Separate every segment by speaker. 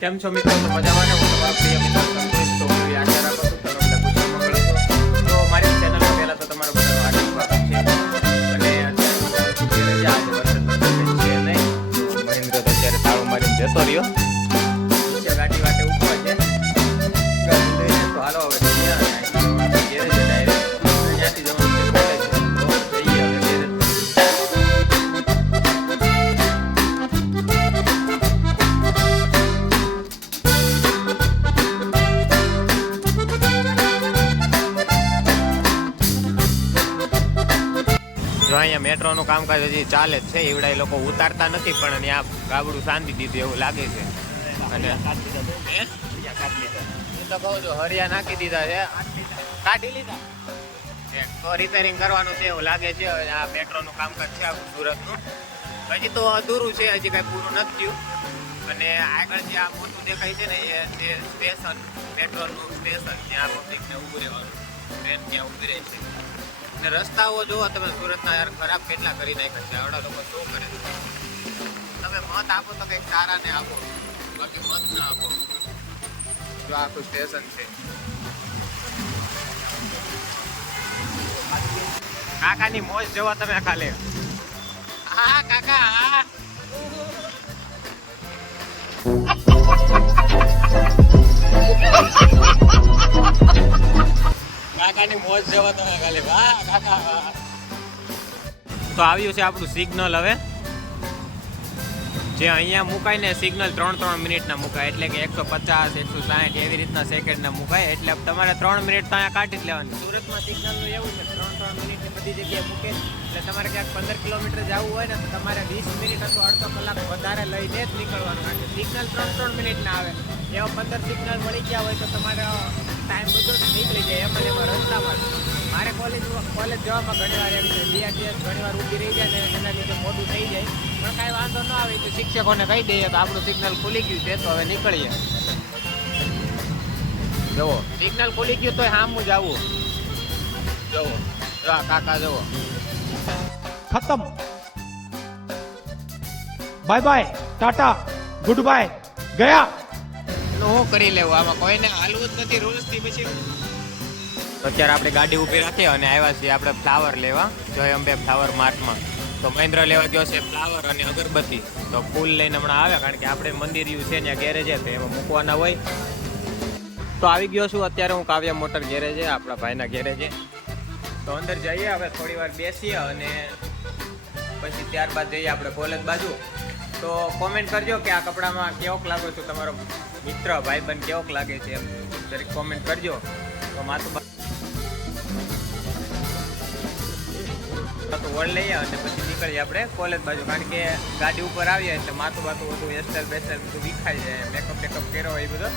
Speaker 1: કેમ છો મિત્રો? મજામાં ને હું તમારો પ્રિય મિત્ર સંતોષ તો હું આશા રાખું છું તમે બધા કુશળ મંગળ તો મારી ચેનલમાં પહેલા તો તમારો બધો હાર્દિક સ્વાગત છે. અને અત્યારે આજે વરસાદ છે નહીં. મહેન્દ્ર અત્યારે તાળું મારીને જતો રહ્યો. જો અહીંયા મેટ્રોનું કામકાજ હજી ચાલે છે એવડા એ લોકો ઉતારતા નથી, પણ ત્યાં ગાબડું શાંતિ દીધું એવું લાગે છે. અને તો કહું છું, હરિયા નાખી દીધા કાઢી લીધા. તો રિપેરિંગ કરવાનું છે એવું લાગે છે આ મેટ્રોનું કામકાજ છે આખું હજી તો અધૂરું છે, હજી કાંઈ પૂરું નથી અને આગળ જે આ મોટું દેખાય છે ને, એ સ્ટેશન, મેટ્રોનું સ્ટેશન જ્યાં પબ્લિકને રહેવાનું. ટ્રેન ત્યાં ઊભી રહે છે. અને રસ્તાઓ જુઓ તમે સુરતના યાર ખરાબ કેટલા કરી નાખ્યા છે. આવડા લોકો શું કરે તમે મત આપો તો કંઈક સારાને આપો. બાકી મત ના આપો. જો આખું સ્ટેશન છે. કાકાની મોજ જેવા તમે ખાલી. હા કાકા હા. તો આવ્યું છે આપણું સિગ્નલ હવે. જે અહીંયા મુકાય ને સિગ્નલ ત્રણ ત્રણ મિનિટના મુકાય. એટલે કે એકસો પચાસ, એકસો સાઠ એવી રીતના સેકન્ડના મુકાય. એટલે તમારે ત્રણ મિનિટ તો અહીંયા કાઢી જ લેવાની. સુરતમાં સિગ્નલનું એવું છે, ત્રણ ત્રણ મિનિટની બધી જગ્યાએ મૂકે. એટલે તમારે ક્યાંક પંદર કિલોમીટર જવું હોય ને, તો તમારે વીસ મિનિટ અથવા અડધો કલાક વધારે લઈને જ નીકળવાનું. કારણ કે સિગ્નલ ત્રણ ત્રણ મિનિટના આવે. એવા પંદર સિગ્નલ મળી ગયા હોય તો તમારે ટાઈમ બધો નીકળી જાય એમ અને એમાં રસ્તામાં મારે કોલેજ કોલેજ જવામાં ઘણીવાર એમ છે, બે દિવસ ઘણીવાર ઊભી રહી જાય ને એના લીધે મોટું થઈ જાય. પણ કાંઈ વાંધો ન આવે તો શિક્ષકોને કહી દઈએ કે આપણું સિગ્નલ ખુલી ગયું છે, તો હવે નીકળીએ. જવો સિગ્નલ ખુલી ગયું તો સામું જ આવું. જવો કાકા જવો
Speaker 2: ખતમ. Bye bye tata good bye ગયા.
Speaker 1: એનું હું કરી લેવું? આમાં કોઈને હાલવું જ નથી. રૂલ્સથી પછી અત્યારે આપણે ગાડી ઊભી રાખી અને આવ્યા છીએ આપણે ફ્લાવર લેવા, જય અંબે ફ્લાવર માર્ટમાં. તો મહેન્દ્ર લેવા ગયો છે ફ્લાવર અને અગરબત્તી. તો ફૂલ લઈને હમણાં આવે કારણ કે આપણે મંદિર યુ છે ત્યાં ગેરેજ છે તો એમાં મૂકવાના હોય. તો આવી ગયો છું. અત્યારે હું કાવ્ય મોટર ગેરેજે, આપણા ભાઈના ગેરેજે. તો અંદર જઈએ, હવે થોડી વાર બેસીએ અને પછી ત્યારબાદ જઈએ આપણે કોલેજ બાજુ. તો કોમેન્ટ કરજો કે આ કપડામાં કેવોક લાગો છો તમારો? મિત્ર, ભાઈબંધ કેવોક લાગે છે એમ જરીક કોમેન્ટ કરજો. તો માથું તો વળ લઈએ અને પછી નીકળીએ આપણે કોલેજ બાજુ. કારણ કે ગાડી ઉપર આવીએ એટલે માથું બાથું બધું હેરસ્ટાઈલ બેસ્ટાઈલ બધું વિખાઈ જાય. મેકઅપ ટેકઅપ કર્યો હોય એ બધો,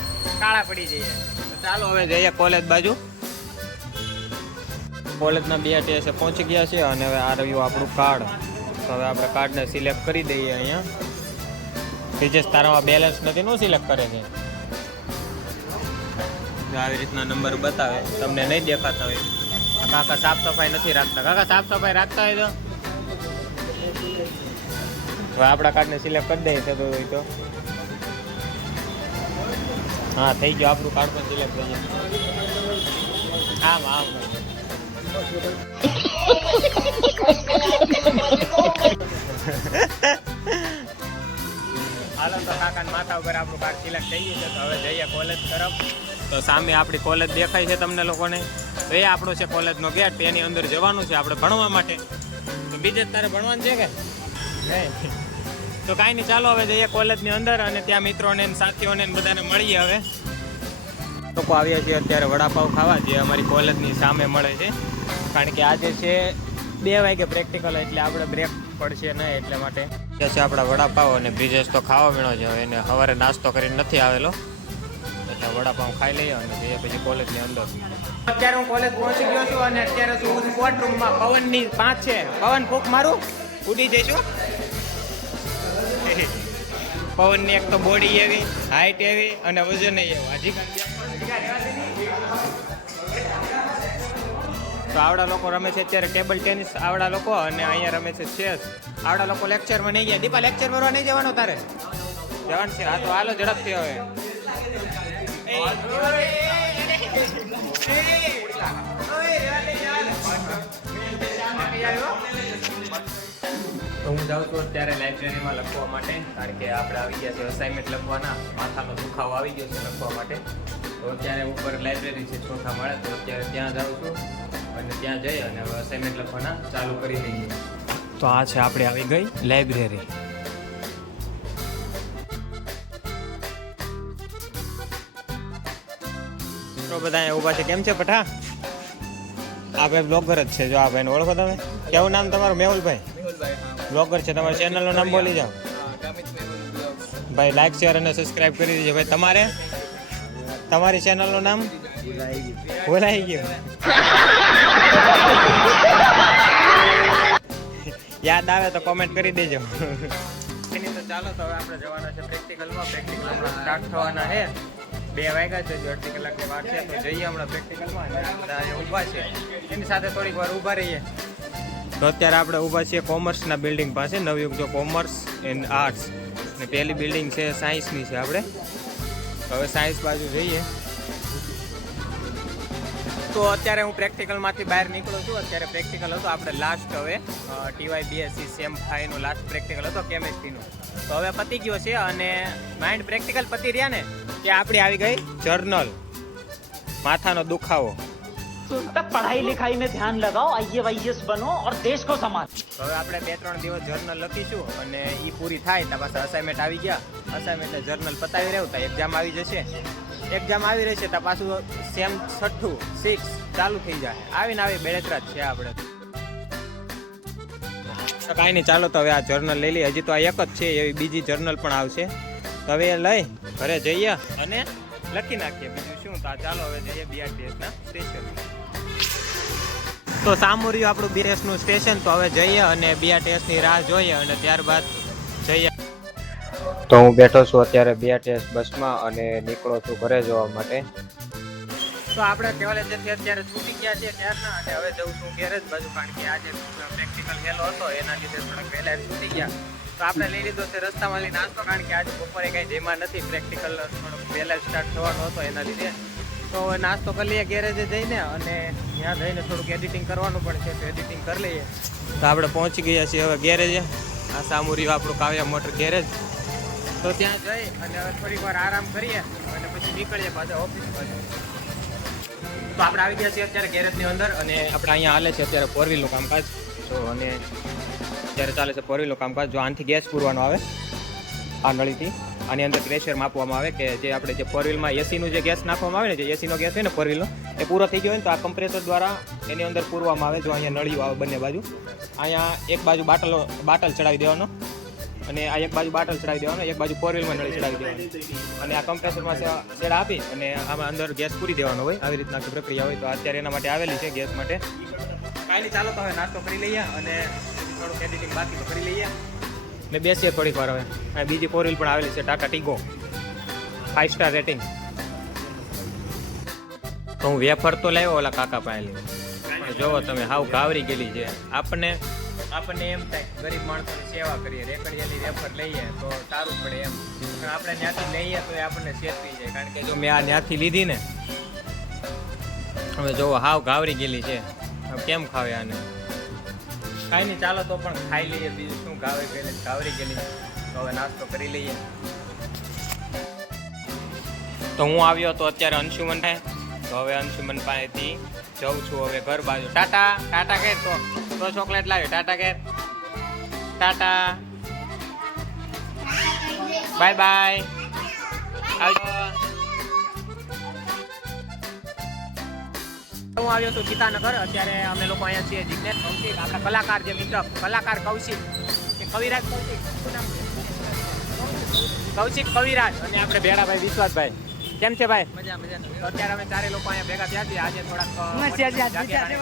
Speaker 1: કાળા પડી જઈએ. તો ચાલો હવે જઈએ કોલેજ બાજુ. કોલેજના બે ટેસે પહોંચી ગયા છે અને હવે આ રહ્યું આપણું કાર્ડ તો હવે આપણે કાર્ડને સિલેક્ટ કરી દઈએ અહીંયા. તેજસ તારામાં બેલેન્સ નથી નું સિલેક્ટ કરે છે. જો આવી રીતના નંબર બતાવે તમને નહીં દેખાતા હોય. કાકા સાફ સફાઈ નથી રાખતા. કાકા સાફ સફાઈ રાખતા હોય તો? હવે આપણા કાર્ડને સિલેક્ટ કરી દઈએ થતું હોય તો. હા થઈ ગયો. આપણું કાર્ડ પણ સિલેક્ટ થઈ ગયું. આમ આમ હાલો તો કાકા માથા ઉપર આપણું કાર્ડ સિલેક્ટ થઈ ગયું છે, તો હવે જઈએ કોલેજ તરફ. તો સામે આપણી કોલેજ દેખાય છે તમને લોકોને. તો એ આપણો છે કોલેજનો ગેટ, એની અંદર જવાનું છે આપણે ભણવા માટે. તો બીજે તારે ભણવાનું છે કે? તો કાંઈ નહીં, ચાલો હવે જઈએ કોલેજની અંદર અને ત્યાં મિત્રોને સાથીઓને બધાને મળીએ હવે. લોકો આવ્યા છીએ અત્યારે વડાપાવ ખાવા, જે અમારી કોલેજની સામે મળે છે. કારણ કે આજે છે બે વાગે પ્રેક્ટિકલ એટલે આપણે બ્રેક પડશે નહીં એટલે માટે. છે આપણા વડાપાવ અને બ્રિજેશ તો ખાવા મેળો છે. એને સવારે નાસ્તો કરીને નથી આવેલો. એટલે વડાપાવ ખાઈ લઈએ અને જઈએ પછી કોલેજની અંદર. અત્યારે હું કોલેજ પહોંચી ગયો છું અને અત્યારે છું સ્પોર્ટ રૂમમાં પવનની પાંચ છે. પવન ફૂક મારું. ઉડી જઈશું. પવનની એક તો બોડી એવી હાઈટ એવી અને વજન એવું. હજી. તો આવડા લોકો રમે છે અત્યારે ટેબલ ટેનિસ આવડા લોકો અને અહીંયા રમે છે ચેસ. આવડા લોકો લેક્ચરમાં નહીં ગયા દીપા લેક્ચર ભરવા નહીં જવાનો તારે? જવાનું છે. હા, તો હાલો, ઝડપથી હવે. તો હું જાઉં છું અત્યારે લાઇબ્રેરીમાં લખવા માટે, કારણ કે આપણે આવી ગયા છે અસાઇનમેન્ટ લખવાના. માથાનો દુખાવો આવી ગયો છે લખવા માટે. તો અત્યારે ઉપર લાઇબ્રેરી છે ચોથા માળે, તો અત્યારે ત્યાં જાઉં છું. અને ત્યાં જઈ અને અસાઇનમેન્ટ લખવાના ચાલુ કરી દઈએ. તો આ છે આપણે આવી ગઈ લાઇબ્રેરી તો બધા અહીંયા ઊભા છે. કેમ છે પઠા? આ ભાઈ બ્લોગર જ છે. જો આ ભાઈને ઓળખો તમે? કેવું નામ તમારું? મેહુલભાઈ? બ્લોગર છે. તમારું ચેનલનું નામ બોલી જાઓ. ભાઈ લાઈક શેર અને સબસ્ક્રાઇબ કરી દીજો. ભાઈ તમારે? તમારી ચેનલનું નામ? ભૂલાઈ ગયું. યાદ આવે તો કોમેન્ટ કરી દેજો. એની તો ચાલો તો હવે આપણે જવાના છે પ્રેક્ટિકલમાં પ્રેક્ટિકલ હમણાં સ્ટાર્ટ થવાના છે બે વાગ્યા છે, જો અડધી કલાકની વાર છે, તો જઈએ હમણાં પ્રેક્ટિકલમાં અને ઊભા છે એની સાથે થોડીક વાર ઊભા રહીએ. તો અત્યારે આપણે ઊભા છીએ કોમર્સના બિલ્ડિંગ પાસે, નવયુગ જો કોમર્સ એન્ડ આર્ટ્સ. ને પહેલી બિલ્ડિંગ છે સાયન્સની છે આપણે. હવે સાયન્સ બાજુ જઈએ. તો અત્યારે હું પ્રેક્ટિકલમાંથી બહાર નીકળું છું અત્યારે પ્રેક્ટિકલ હતો આપણે લાસ્ટ હવે TY BSc same ફાઈનો last practical હતો કેમેસ્ટ્રીનો તો હવે પતી ગયો છે અને માઇન્ડ પ્રેક્ટિકલ પતી રહ્યા ને કે આપણી આવી ગઈ જર્નલ માથાનો દુખાવો
Speaker 3: तब पढ़ाई लिखाई में ध्यान लगाओ आई वाईएस बनो और देश को संभालो
Speaker 1: તો હવે આપણે બે ત્રણ દિવસ જર્નલ લખીશું અને એ પૂરી થાય તો પાછા અસાઇનમેન્ટ આવી ગયા અસાઇનમેન્ટ જર્નલ પતાવી રહ્યું તો એક્ઝામ આવી જશે એક્ઝામ આવી રહી છે, તો પાછું સેમ છઠ્ઠું સિક્સ ચાલુ થઈ જાય. આવીને આવી બેળેતરા જ છે આપણે. તો કાંઈ નહીં, ચાલો તો હવે આ જર્નલ લઈ લઈએ. હજી તો આ એક જ છે, એવી બીજી જર્નલ પણ આવશે. તો હવે એ લઈ, ઘરે જઈએ અને લખી નાખીએ. બીજું શું? તો ચાલો હવે જઈએ બીઆરટીએસના સ્ટેશન તો સામું રહ્યું આપણું બીએસનું સ્ટેશન તો હવે જઈએ અને બીઆરટીએસની રાહ જોઈએ અને ત્યારબાદ તો હું બેઠો છું અત્યારે બીઆરટીએસ બસમાં અને નીકળો છું ઘરે જવા માટે. તો આપણે કોલેજેથી અત્યારે છૂટી ગયા છે ત્યારના અને હવે જઉં છું ગેરેજ બાજુ કારણ કે આજે પ્રેક્ટિકલ ગયેલો હતો, એના લીધે થોડાક વહેલા છૂટી ગયા. તો આપણે લઈ લીધો છે રસ્તામાં લઈ નાસ્તો કારણ કે આજે બપોરે કંઈ જેમાં નથી પ્રેક્ટિકલ થોડોક વહેલા સ્ટાર્ટ થવાનો હતો એના લીધે. તો હવે નાસ્તો કરી લઈએ ગેરેજે જઈને અને ત્યાં જઈને થોડુંક એડિટિંગ કરવાનું પણ છે તો એડિટિંગ કરી લઈએ. તો આપણે પહોંચી ગયા છીએ હવે ગેરેજે આ સામુરી આપણું કાવ્યા મોટર ગેરેજ તો ત્યાં જઈ અને થોડીક વાર આરામ કરીએ અને પછી નીકળીએ પાછા ઓફિસ બાજુ તો આપણે આવી ગયા છીએ અત્યારે ગેરેજની અંદર અને આપણે અહીંયા હાલે છે અત્યારે ફોર વ્હીલનું કામકાજ. તો અને અત્યારે ચાલે છે ફોર વ્હીલનું કામકાજ. જો આનથી ગેસ પૂરવાનો આવે, આ નળીથી, આની અંદર પ્રેશર માપવામાં આવે કે જે આપણે જે ફોર વ્હીલમાં એસીનું જે ગેસ નાખવામાં આવે ને, જે એસીનો ગેસ હોય ને ફોર વ્હીલનો એ પૂરો થઈ ગયો હોય ને તો આ કમ્પ્રેસર દ્વારા એની અંદર પૂરવામાં આવે જો અહીંયા નળીઓ આવે બંને બાજુ. અહીંયા એક બાજુ બાટલો, બાટલ ચડાવી દેવાનો. અને આ એક બાજુ બાટલ ચડાવી દેવાનો, એક બાજુ ફોર વ્હીલમાં નળી ચડાવી દેવાનો. અને આ કમ્પ્રેસરમાં શેડ આપી અને આમાં અંદર ગેસ પૂરી દેવાનો હોય, આવી રીતના પ્રક્રિયા હોય. તો અત્યારે એના માટે આવેલી છે ગેસ માટે. કાંઈ ચાલો તો હવે નાસ્તો કરી લઈએ અને થોડુંક એડિટિંગ બાકી તો કરી લઈએ. ને બેસીએ થોડીક વાર હવે. અને બીજી ફોર વ્હીલ પણ આવેલી છે Tata Tiago five star rating તો હું વેફર તો લાવ્યો ઓલા કાકા પાસે જોવો તમે, હાવ ગાવરી ગયેલી છે. આપણને આપણને એમ થાય ગરીબ માણસોની સેવા કરીએ, રેકડિયાની રેફર લઈએ તો સારું પડે એમ. પણ આપણે ત્યાંથી લઈએ તો એ આપણને શેતવી જાય. કારણ કે જો મેં આ ત્યાંથી લીધી ને, હવે જોવો હાવ ગાવરી ગયેલી છે કેમ ખાવે આને? કાંઈ નહીં, ચાલો તો પણ ખાઈ લઈએ બીજું શું ગાવે ગયેલી ગાવરી ગયેલી તો હવે નાસ્તો કરી લઈએ. તો હું આવ્યો તો અત્યારે અંશુમન થાય. તો હવે અંશુમન પાસેથી જઉં છું હવે ઘર બાજુ. ટાટા ટાટા કહે તો. તો ચોકલેટ લાવ્યો. ટાટા કે ટાટા. Bye bye. આવજો. હું આવ્યો છું ગીતાનગર અત્યારે અમે લોકો અહીંયા છીએ જીજ્ઞેશ કૌશિક. આપણા કલાકાર જે મિત્ર, કલાકાર કૌશિક. કે કવિરાજ કૌશિક. કૌશિક કવિરાજ. અને આપણે ભેડાભાઈ વિશ્વાસભાઈ. કેમ છે ભાઈ?
Speaker 3: મજા
Speaker 1: મજા. અત્યારે અમે ચારે લોકો અહીંયા ભેગા થયા છીએ. આજે થોડાક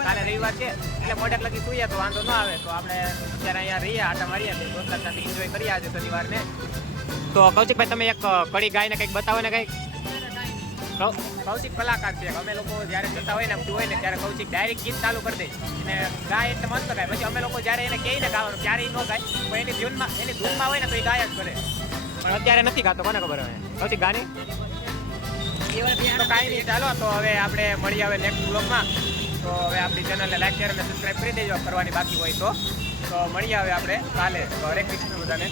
Speaker 1: કાલે રવિવાર છે એટલે મોઢેક લગી સુઈએ તો વાંધો ન આવે. તો આપણે અત્યારે અહીંયા રહીએ આટા મારીએ તો દોસ્ત સાથે એન્જોય કરીએ આજે શનિવારને. તો કૌશિકભાઈ તમે એક કડી ગાયને કંઈક બતાવો ને કંઈક? કૌશિક કલાકાર છે. અમે લોકો જ્યારે જતા હોય ને બધું હોય ને ત્યારે કૌશિક ડાયરેક્ટ ગીત ચાલુ કરી દે. અને ગાય એટલે મસ્ત ગાય. પછી અમે લોકો જ્યારે એને કહીને ગાવાનું ક્યારેય ન ગાય પણ એની ધૂનમાં એની ધૂનમાં હોય ને તો એ ગાય જ કરે. પણ અત્યારે નથી ગાતો કોને ખબર હવે? કૌશિક ગાની? તો કાંઈ નહીં. ચાલો, તો હવે આપણે મળી આવે નેક્સ્ટ બ્લોગમાં તો હવે આપણી ચેનલને લાઈક શેર અને સબસ્ક્રાઈબ કરી દેજો. કરવાની બાકી હોય તો. તો મળી આવે આપણે કાલે. તો હરે કૃષ્ણ બધાને.